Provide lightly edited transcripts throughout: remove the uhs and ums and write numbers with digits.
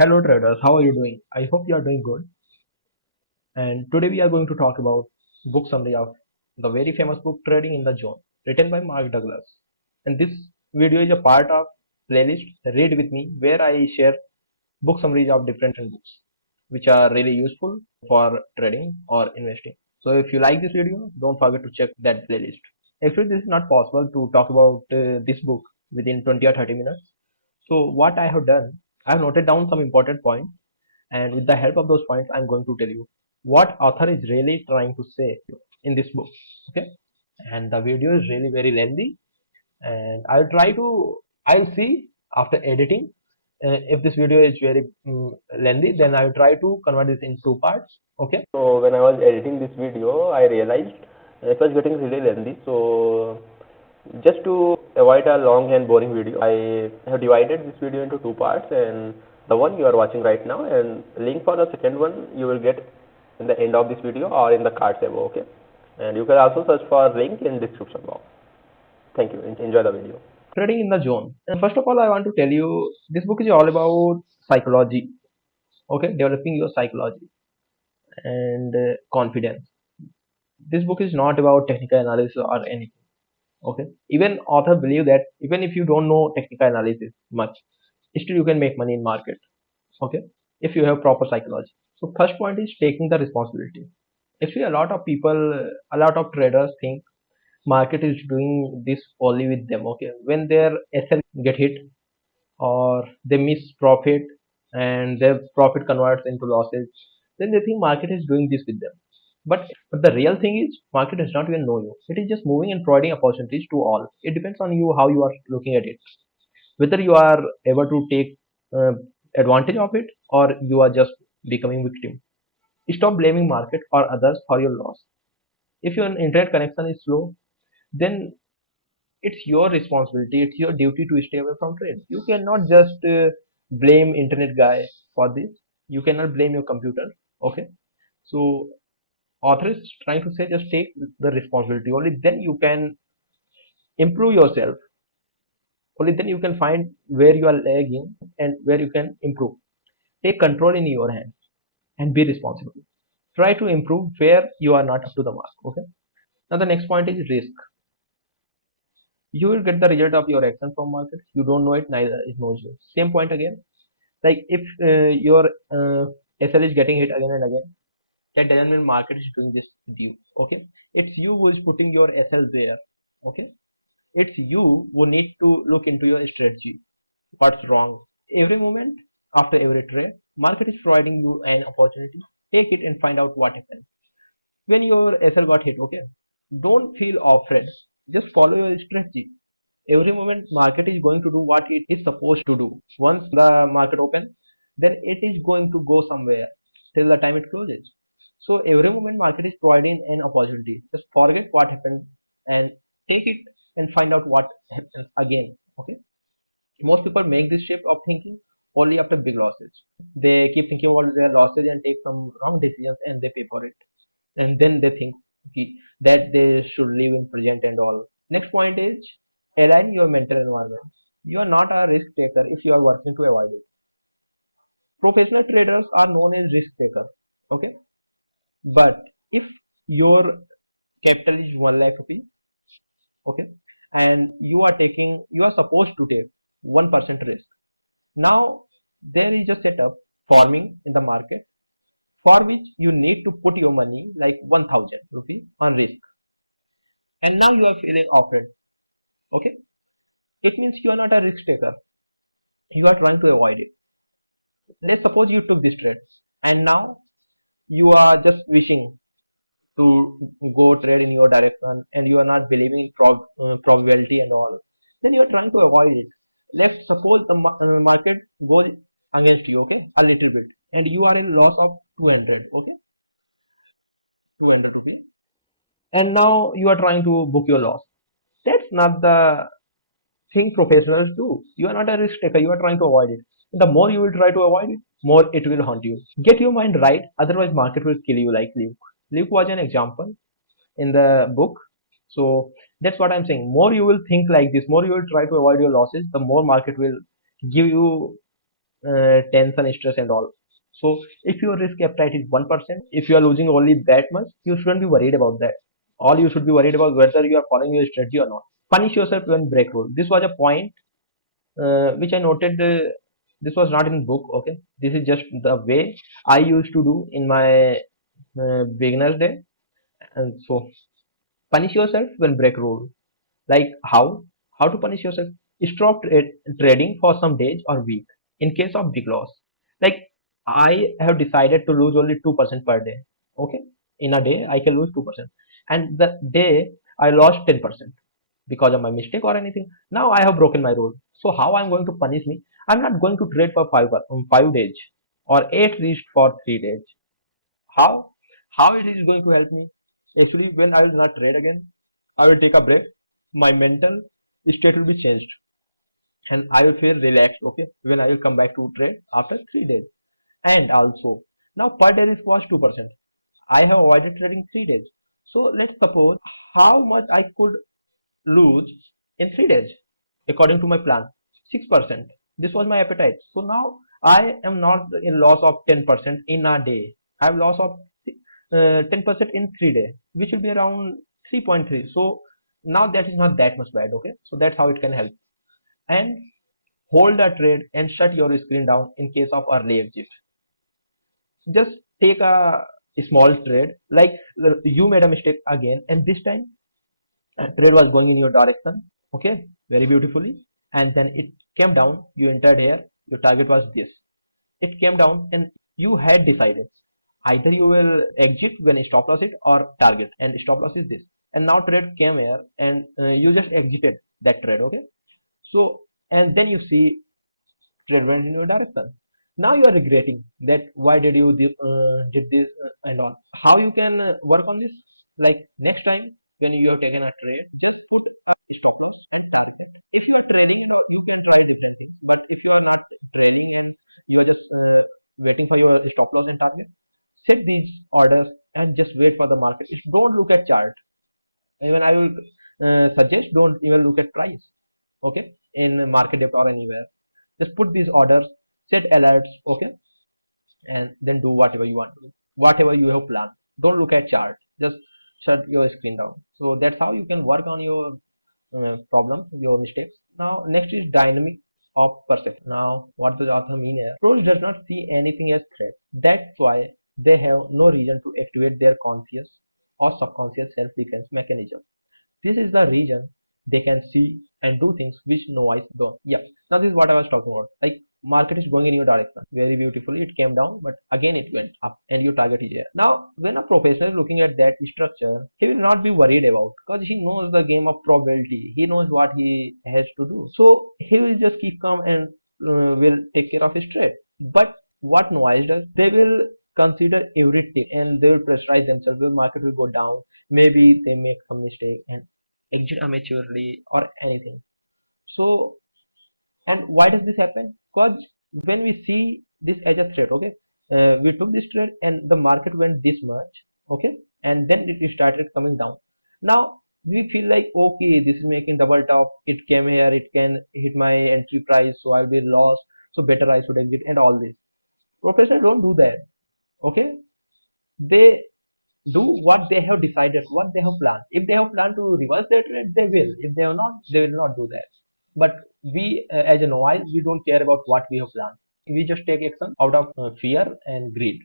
Hello traders, how are you doing? I hope you are doing good. And today we are going to talk about book summary of the very famous book Trading in the Zone, written by Mark Douglas. And this video is a part of playlist Read with Me, where I share book summaries of different books, which are really useful for trading or investing. So if you like this video, don't forget to check that playlist. Actually, this is not possible to talk about this book within 20 or 30 minutes. So what I have done, I have noted down some important points, and with the help of those points I'm going to tell you what author is really trying to say in this book. Okay, and the video is really very lengthy, and I'll see after editing, if this video is very lengthy, then I'll try to convert this in two parts. Okay, so when I was editing this video, I realized it was getting really lengthy, so just to avoid a long and boring video, I have divided this video into two parts, and the one you are watching right now, and link for the second one you will get in the end of this video or in the cards above. Okay, and you can also search for link in description box. Thank you. Enjoy the video. Trading in the zone. And first of all, I want to tell you this book is all about psychology. Okay, developing your psychology and confidence. This book is not about technical analysis or anything. Okay, even author believe that even if you don't know technical analysis much, still you can make money in market. Okay, if you have proper psychology. So first point is taking the responsibility. Actually, a lot of people, a lot of traders think market is doing this only with them. Okay, when their SL get hit or they miss profit and their profit converts into losses, then they think market is doing this with them. But the real thing is market does not even know you. It is just moving and providing opportunities to all. It depends on you how you are looking at it, whether you are able to take uh, advantage of it or you are just becoming victim. Stop blaming market or others for your loss. If your internet connection is slow, then it's your responsibility, it's your duty to stay away from trade. You cannot just blame internet guy for this. You cannot blame your computer. Okay, so author is trying to say just take the responsibility. Only then you can improve yourself. Only then you can find where you are lagging and where you can improve. Take control in your hands and be responsible. Try to improve where you are not up to the mark. Okay, now the next point is risk. You will get the result of your action from market. You don't know it, neither it knows you. Same point again. Like if your SL is getting hit again and again, that doesn't mean market is doing this with you. Okay, it's you who is putting your SL there. Okay, it's you who need to look into your strategy. What's wrong? Every moment after every trade, market is providing you an opportunity. Take it and find out what happened when your SL got hit. Okay, don't feel afraid. Just follow your strategy. Every moment market is going to do what it is supposed to do. Once the market opens, then it is going to go somewhere till the time it closes. So every moment market is providing an opportunity. Just forget what happened and take it and find out what happens again. Okay, most people make this shift of thinking only after big losses. They keep thinking about their losses and take some wrong decisions and they pay for it, and then they think, okay, that they should live in present and all. Next point is align your mental environment. You are not a risk taker if you are working to avoid it. Professional traders are known as risk takers. Okay, but if your capital is 1 lakh rupee, okay, and you are supposed to take 1% risk. Now there is a setup forming in the market for which you need to put your money like 1000 rupee on risk, and now you are feeling afraid. Okay, it means you are not a risk taker. You are trying to avoid it. Let's suppose you took this trade and now you are just wishing to go trade in your direction and you are not believing in probability and all. Then you are trying to avoid it. Let's suppose the market goes against you, okay, a little bit, and you are in loss of 200, okay, 200 rupee, and now you are trying to book your loss. That's not the thing professionals do. You are not a risk taker, you are trying to avoid it. The more you will try to avoid it, more it will haunt you. Get your mind right, otherwise market will kill you like Luke. Luke was an example in the book. So that's what I'm saying. More you will think like this, more you will try to avoid your losses, the more market will give you tension, stress, and all. So if your risk appetite is 1%, if you are losing only that much, you shouldn't be worried about that. All you should be worried about whether you are following your strategy or not. Punish yourself when break rule. This was a point which I noted. This was not in book. Okay, this is just the way I used to do in my beginner's day. And so punish yourself when break rule. Like how to punish yourself? Stop trading for some days or week in case of big loss. Like I have decided to lose only 2% per day. Okay, in a day I can lose 2%, and the day I lost 10% because of my mistake or anything. Now I have broken my rule. So how I'm going to punish me? I'm not going to trade for 5 days or at least for 3 days. How? How it is going to help me? Actually, when I will not trade again, I will take a break. My mental state will be changed and I will feel relaxed. Okay, when I will come back to trade after 3 days. And also, now per day risk was 2%. I have avoided trading 3 days. So let's suppose how much I could lose in 3 days according to my plan. 6%. This was my appetite. So now I am not in loss of 10% in a day. I have loss of 10% in 3 days, which will be around 3.3. So now that is not that much bad. Okay, so that's how it can help. And hold a trade and shut your screen down in case of early exit. Just take a small trade. Like you made a mistake again, and this time trade was going in your direction, okay, very beautifully, and then it came down. You entered here, your target was this. It came down and you had decided either you will exit when stop loss it or target, and stop loss is this. And now trade came here and you just exited that trade. Okay, so and then you see trade went in your direction. Now you are regretting that why did you did this and all. How you can work on this? Like next time when you have taken a trade, just put a stop loss and target. If you are trailing and all, you can try different things. But if you are not trailing and you are just waiting for your stop loss and target, set these orders and just wait for the market. Don't look at chart. Even I will suggest don't even look at price. Okay, in market depth or anywhere, just put these orders, set alerts. Okay, and then do whatever you want to do, whatever you have planned. Don't look at chart, just shut your screen down. So that's how you can work on your problems, your mistakes. Now next is dynamic of perception. Now what does the author mean here? Pros does not see anything as threat. That's why they have no reason to activate their conscious or subconscious self-defense mechanism. This is the reason they can see and do things which no eyes don't. Yeah. Now this is what I was talking about. Like market is going in your direction very beautifully. It came down, but again it went up, and your target is here. Now, when a professional is looking at that structure, he will not be worried about, because he knows the game of probability. He knows what he has to do. So he will just keep calm and will take care of his trade. But what noise does? They will consider every tick and they will pressurize themselves. The market will go down. Maybe they make some mistake and exit amateurly or anything. So, and why does this happen? Because when we see this as a threat, okay, we took this trade and the market went this much, okay, and then it started coming down. Now we feel like, okay, this is making double top. It came here, it can hit my entry price, so I'll be lost. So better I should exit and all this. Professors don't do that. Okay, they do what they have decided, what they have planned. If they have planned to reverse their trade, they will. If they have not, they will not do that. But we, as a novice, we don't care about what we have planned. We just take action out of fear and greed.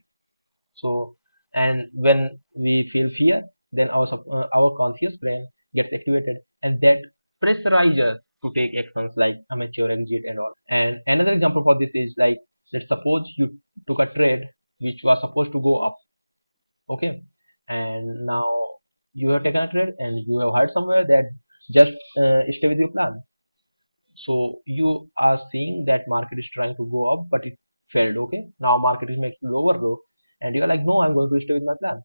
So, and when we feel fear, then our conscious brain gets activated, and that pressurizes us to take actions like amateur exit and all. And another example for this is like, let's suppose you took a trade which was supposed to go up. Okay, and now you have taken a trade and you have heard somewhere that just stay with your plan. So you are seeing that market is trying to go up, but it failed. Okay, now market is making lower low, and you're like, no, I'm going to stay with my plan.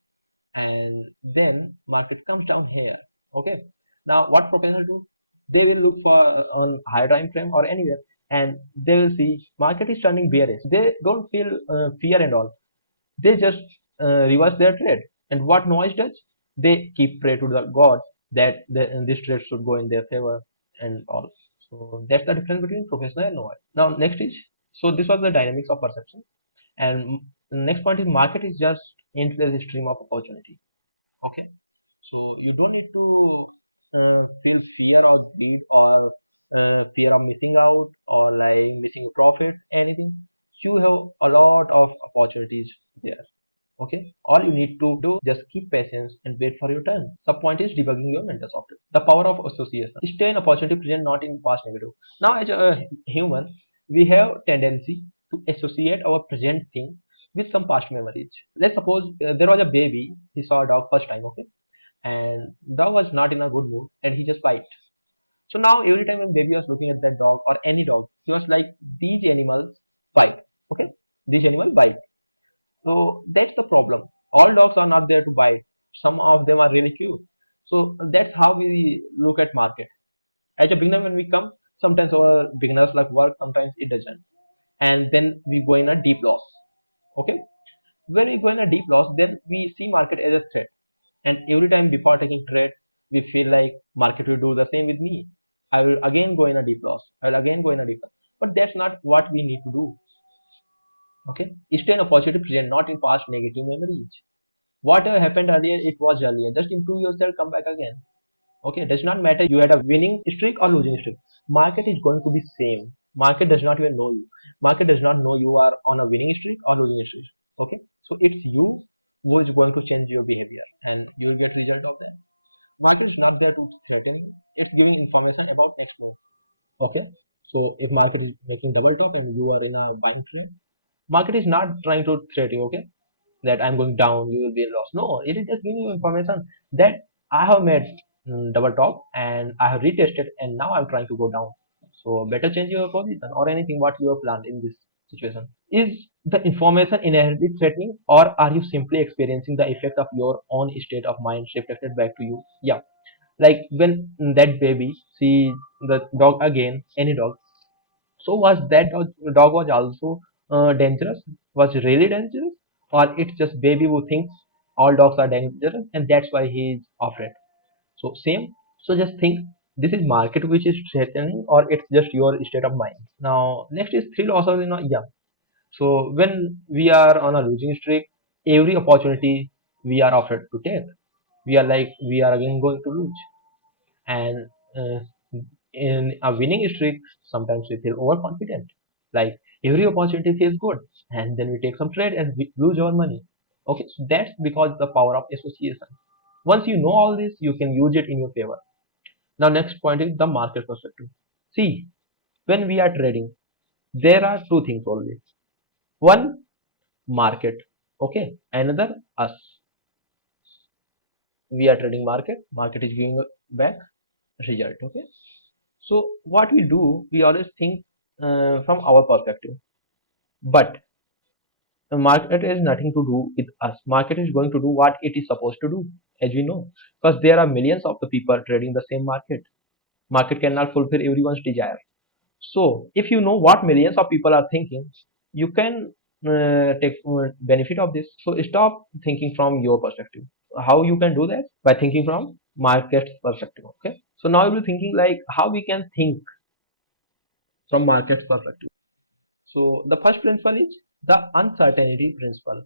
And then market comes down here. Okay, now what professionals do? They will look for on higher time frame or anywhere, and they will see market is turning bearish. They don't feel fear and all. They just reverse their trade. And what noise does? They keep pray to the god that this trade should go in their favor and all. So that's the difference between professional and noise. Now next is So this was the dynamics of perception. And next point is market is just endless stream of opportunity. Okay, so you don't need to feel fear or greed or fear of missing out or like missing a profit, anything. You have a lot of opportunities there. Okay, all you need to do just keep patience and wait for your turn. The point is debugging your mental software. The power of association. Stay in opportunity present, not in past negative. Now, as a human, we have tendency to associate our present thing with some past memories. Let's suppose there was a baby. He saw a dog first time. Okay, and dog was not in a good mood, and he just bite. So now every time when baby was looking at that dog or any dog, he was like, these animals bite. Okay, these animals bite. So that's the problem. All dogs are not there to bite. Some of them are really cute. So that's how we look at market. As a beginner, when we come, sometimes our beginners like work, sometimes it doesn't, and then we go in a deep loss. Okay, when we go in a deep loss, then we see market as a threat, and every time before taking trade, we feel like market will do the same with me. I will again go in a deep loss. I will again go in a deep loss. But that's not what we need to do. Okay, stay in a positive present, not in past negative memories. Whatever happened earlier, it was earlier. Just improve yourself, come back again. Okay, does not matter you had a winning streak or losing streak. Market is going to be same. Market does not even know you. Market does not know you are on a winning streak or losing streak. Okay, so it's you who is going to change your behavior, and you will get result of that. Market is not there to threaten you. It's giving information about next move. Okay, so if market is making double top and you are in a buying trade, market is not trying to threat you. Okay, that I'm going down, you will be in loss. No, it is just giving you information that I have made double top and I have retested and now I'm trying to go down. So better change your position or anything what you have planned in this situation. Is the information inherently threatening, or are you simply experiencing the effect of your own state of mind reflected back to you? Yeah, like when that baby see the dog again, any dog, so was that dog was also dangerous? Was really dangerous, or it's just baby who thinks all dogs are dangerous and that's why he is afraid? So same. So just think, this is market which is threatening, or it's just your state of mind. Now next is thrill also. Yeah. So when we are on a losing streak, every opportunity we are afraid to take. We are like we are again going to lose, and in a winning streak, sometimes we feel overconfident. Like every opportunity feels good, and then we take some trade and we lose our money. Okay, so that's because the power of association. Once you know all this, you can use it in your favor. Now, next point is the market perspective. See, when we are trading, there are two things always. One, market. Okay, another, us. We are trading market. Market is giving back result. Okay, so what we do, we always think from our perspective, but the market has nothing to do with us. Market is going to do what it is supposed to do, as we know, because there are millions of the people trading the same market. Market cannot fulfill everyone's desire. So if you know what millions of people are thinking, you can take benefit of this. So stop thinking from your perspective. How you can do that? By thinking from market's perspective. Okay, so now you'll be thinking like how we can think from market's perspective. So the first principle is the uncertainty principle.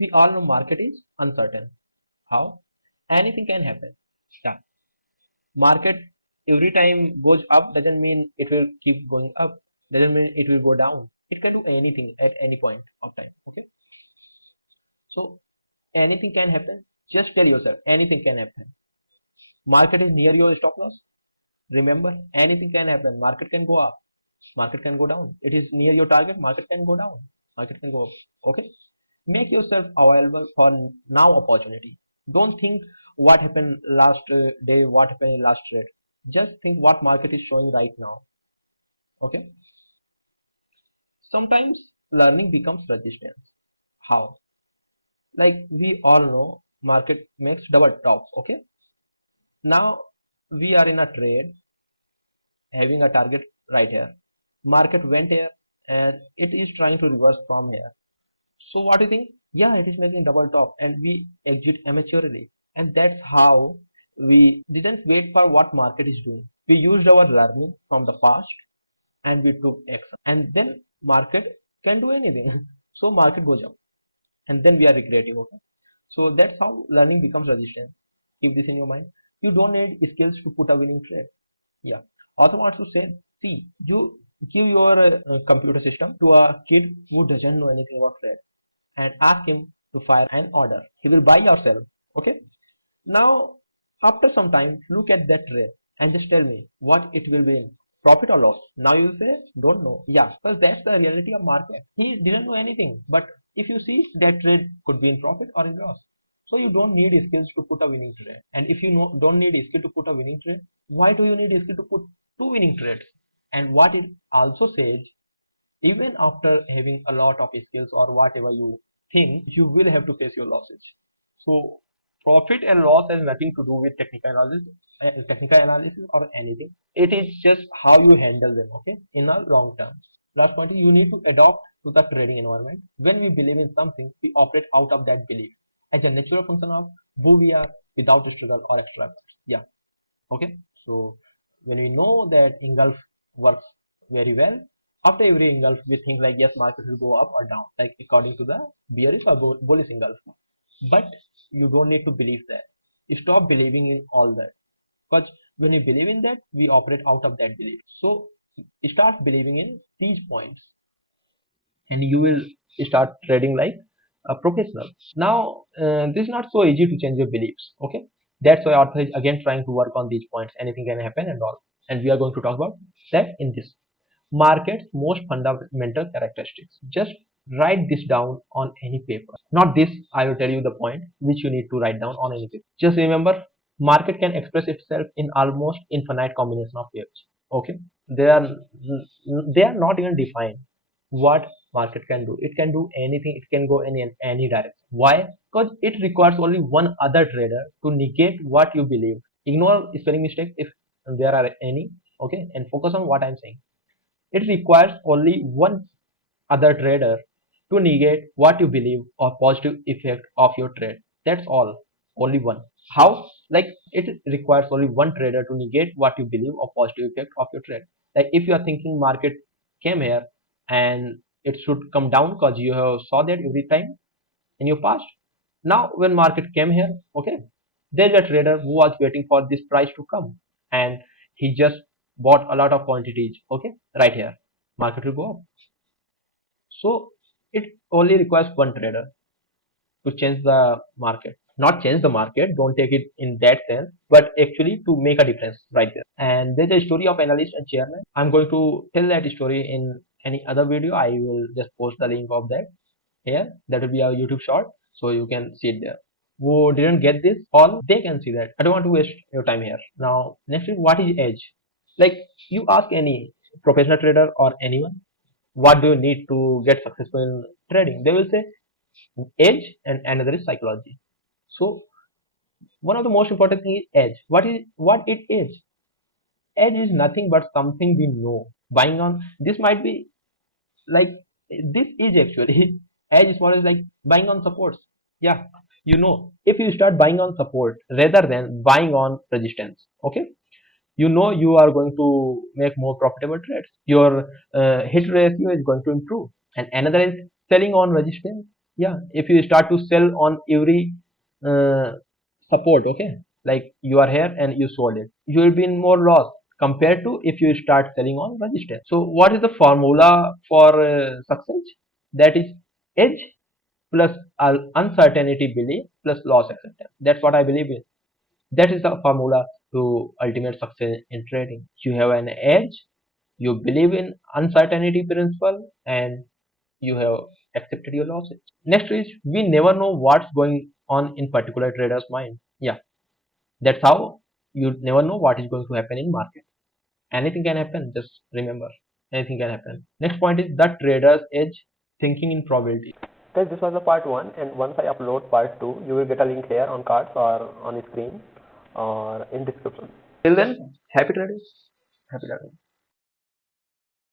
We all know market is uncertain. How? Anything can happen. Yeah. Market every time goes up doesn't mean it will keep going up. Doesn't mean it will go down. It can do anything at any point of time. Okay. So anything can happen. Just tell yourself anything can happen. Market is near your stop loss. Remember, anything can happen. Market can go up. Market can go down. It is near your target. Market can go down. Market can go up. Okay. Make yourself available for now opportunity. Don't think what happened last day, what happened in last trade. Just think what market is showing right now. Okay. Sometimes learning becomes resistance. How? Like we all know, market makes double top. Okay. Now we are in a trade having a target right here. Market went here and it is trying to reverse from here. So what do you think? Yeah, it is making double top and we exit amateurly. And that's how we didn't wait for what market is doing. We used our learning from the past and we took action. And then market can do anything. So market goes up, and then we are regretting. Okay, so that's how learning becomes resistance. Keep this in your mind. You don't need skills to put a winning trade. Yeah. Author wants to say, see, you give your computer system to a kid who doesn't know anything about trade and ask him to fire an order. He will buy your cell. Okay. Now, after some time, look at that trade and just tell me what it will be in profit or loss. Now you say, don't know. Yeah, because that's the reality of market. He didn't know anything, but if you see that trade could be in profit or in loss. So you don't need skills to put a winning trade. And if you don't need skill to put a winning trade, why do you need skill to put two winning trades? And what it also says, even after having a lot of skills or whatever you think, you will have to face your losses. So profit and loss has nothing to do with technical analysis or anything. It is just how you handle them, okay, in a long term. Last point is, you need to adopt to the trading environment. When we believe in something, we operate out of that belief as a natural function of who we are, without struggle or extra efforts. Yeah. Okay, so when we know that engulf works very well, after every engulf we think like, yes, market will go up or down, like according to the bearish or bullish engulf. But you don't need to believe that. You stop believing in all that, because when you believe in that, we operate out of that belief. So start believing in these points, and you will start trading like a professional. Now, this is not so easy to change your beliefs. Okay, that's why author is again trying to work on these points. Anything can happen and all, and we are going to talk about that in this market's most fundamental characteristics. Just write this down on any paper. Not this. I will tell you the point which you need to write down on any paper. Just remember, market can express itself in almost infinite combination of waves. Okay, they are they are not even defined. What market can do? It can do anything. It can go any direction. Why? Because it requires only one other trader to negate what you believe. Ignore spelling mistakes if there are any. Okay, and focus on what I'm saying. It requires only one other trader to negate what you believe or positive effect of your trade. That's all. Only one. How? Like, it requires only one trader to negate what you believe or positive effect of your trade. Like, if you are thinking market came here and it should come down because you have saw that every time in your past. Now when market came here, okay, there's a trader who was waiting for this price to come, and he just bought a lot of quantities. Okay, right here market will go up. So it only requires one trader to change the market. Not change the market, don't take it in that sense, but actually to make a difference right there. And there's a story of analyst and chairman. I'm going to tell that story in any other video. I will just post the link of that here. That will be a YouTube short, so you can see it there. Who didn't get this all, they can see that. I don't want to waste your time here. Now next is, what is edge? Like, you ask any professional trader or anyone, what do you need to get successful in trading? They will say edge, and another is psychology. So one of the most important thing is edge. What it is? Edge is nothing but something we know. Buying on this might be like, this is actually edge is more is like buying on supports. Yeah, if you start buying on support rather than buying on resistance, okay, you are going to make more profitable trades. Your hit ratio is going to improve. And another is selling on resistance. Yeah, if you start to sell on every uh, support, okay, like you are here and you sold it, you will be in more loss compared to if you start selling on resistance. So what is the formula for success? That is edge plus uncertainty belief plus loss acceptance. That's what I believe in. That is the formula to ultimate success in trading. You have an edge, you believe in uncertainty principle, and you have accepted your losses. Next is, we never know what's going on in particular trader's mind. Yeah, that's how you never know what is going to happen in market. Anything can happen. Just remember, anything can happen. Next point is the trader's edge, thinking in probability. Guys, this was the part 1, and once I upload part 2, you will get a link here on cards or on screen or in description. Till then, happy trading. Happy trading.